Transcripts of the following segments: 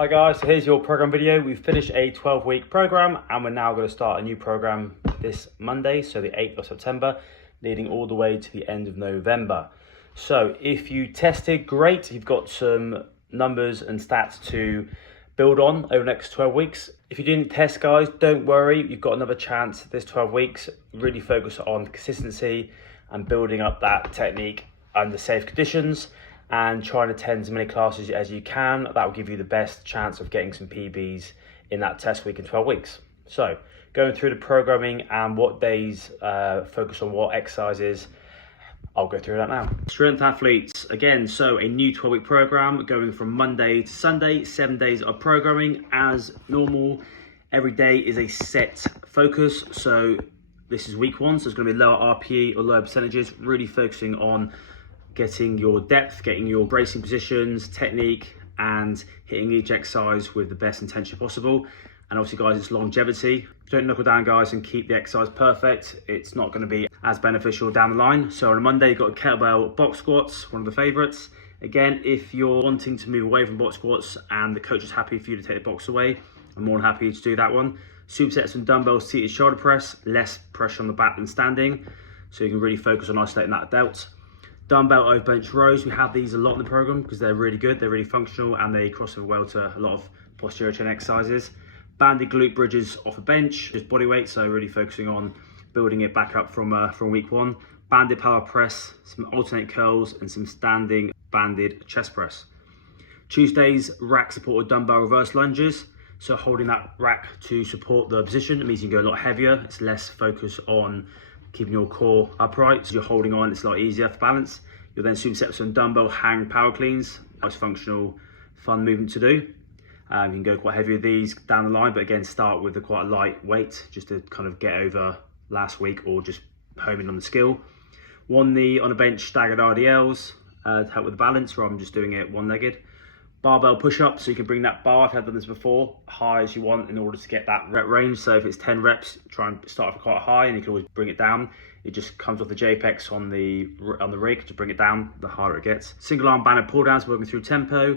Hi guys, so here's your program video. We've finished a 12-week program and we're now going to start a new program this Monday, so the 8th of September, leading all the way to the end of November. So if you tested, great, you've got some numbers and stats to build on over the next 12 weeks. If you didn't test, guys, don't worry, you've got another chance this 12 weeks. Really focus on consistency and building up that technique under safe conditions, and try and attend as many classes as you can. That will give you the best chance of getting some PBs in that test week in 12 weeks. So going through the programming and what days focus on what exercises, I'll go through that now. Strength athletes, again, so a new 12-week program going from Monday to Sunday, 7 days of programming as normal. Every day is a set focus. So this is week 1, so it's going to be lower RPE or lower percentages, really focusing on getting your depth, getting your bracing positions, technique, and hitting each exercise with the best intention possible. And obviously, guys, it's longevity. If you don't knuckle down, guys, and keep the exercise perfect, it's not going to be as beneficial down the line. So on a Monday, you've got kettlebell box squats, one of the favorites. Again, if you're wanting to move away from box squats and the coach is happy for you to take the box away, I'm more than happy to do that one. Supersets and dumbbell seated shoulder press, less pressure on the back than standing, so you can really focus on isolating that delt. Dumbbell over bench rows, we have these a lot in the program because they're really good, they're really functional, and they cross over well to a lot of posterior chain exercises. Banded glute bridges off a bench, just body weight, so really focusing on building it back up from week 1. Banded power press, some alternate curls, and some standing banded chest press. Tuesdays, rack supported dumbbell reverse lunges, so holding that rack to support the position. It means you can go a lot heavier, it's less focus on keeping your core upright, so you're holding on, it's a lot easier for balance. You'll then superset some dumbbell hang power cleans, nice functional, fun movement to do. You can go quite heavy with these down the line, but again, start with quite a light weight, just to kind of get over last week or just home in on the skill. One knee on a bench, staggered RDLs to help with the balance, rather than just doing it one-legged. Barbell push-ups, so you can bring that bar, I've done this before, high as you want in order to get that rep range. So if it's 10 reps, try and start off quite high, and you can always bring it down. It just comes off the JPEX on the rig to bring it down, the harder it gets. Single arm banded pull downs, working through tempo,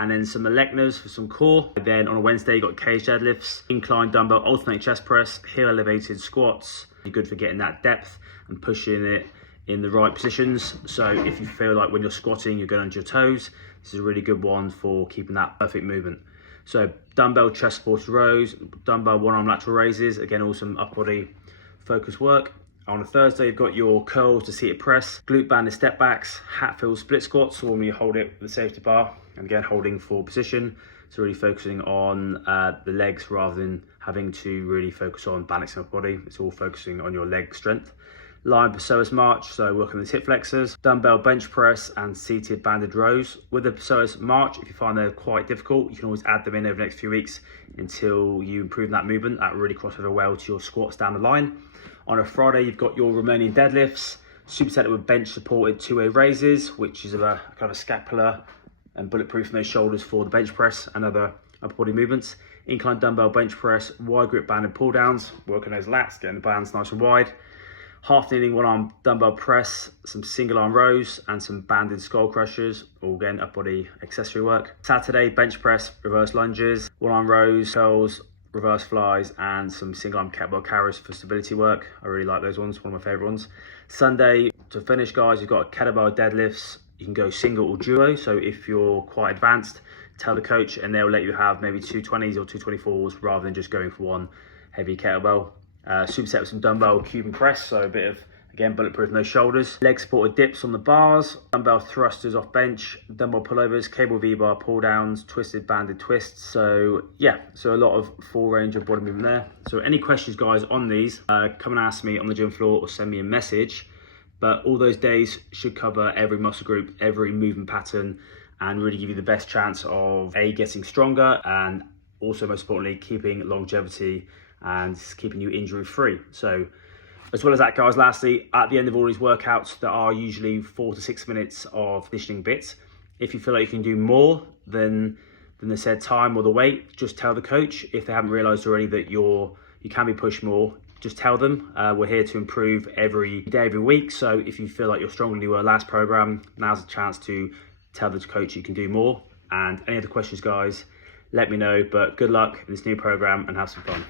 and then some Aleknas for some core. Then on a Wednesday, you got cage deadlifts, incline dumbbell alternate chest press, heel elevated squats. You're good for getting that depth and pushing it in the right positions. So if you feel like when you're squatting, you're going under your toes, this is a really good one for keeping that perfect movement. So dumbbell chest supported rows, dumbbell one arm lateral raises, again, all some upper body focus work. On a Thursday, you've got your curls to seated press, glute banded step backs, Hatfield split squats, so when you hold it with the safety bar, and again, holding for position. So really focusing on the legs rather than having to really focus on balancing the body. It's all focusing on your leg strength. Lying psoas march, so working with hip flexors, dumbbell bench press, and seated banded rows. With the psoas march, if you find they're quite difficult, you can always add them in over the next few weeks until you improve that movement. That really crosses over well to your squats down the line. On a Friday, you've got your Romanian deadlifts, superset with bench supported two-way raises, which is a kind of a scapular and bulletproof from those shoulders for the bench press and other upper body movements. Incline dumbbell bench press, wide grip banded pull downs, working those lats, getting the bands nice and wide. Half kneeling one arm dumbbell press, some single arm rows, and some banded skull crushers, all again upper body accessory work. Saturday, bench press, reverse lunges, one arm rows, curls, reverse flies, and some single arm kettlebell carries for stability work. I really like those ones, one of my favorite ones. Sunday, to finish, guys, you've got kettlebell deadlifts. You can go single or duo, so if you're quite advanced, tell the coach and they'll let you have maybe 220s or 224s rather than just going for one heavy kettlebell. Superset with some dumbbell Cuban press, so a bit of, again, bulletproof no shoulders. Leg supported dips on the bars, dumbbell thrusters off bench, dumbbell pullovers, cable V-bar pull downs, twisted banded twists. So yeah, so a lot of full range of body movement there. So any questions, guys, on these, come and ask me on the gym floor or send me a message. But all those days should cover every muscle group, every movement pattern, and really give you the best chance of getting stronger, and also most importantly, keeping longevity and keeping you injury free. So as well as that, guys, lastly, at the end of all these workouts, there are usually 4 to 6 minutes of conditioning bits. If you feel like you can do more than the said time or the weight, just tell the coach. If they haven't realized already that you can be pushed more, just tell them. We're here to improve every day, every week. So if you feel like you're stronger than you were last program, now's a chance to tell the coach you can do more. And any other questions, guys, let me know. But good luck in this new program and have some fun.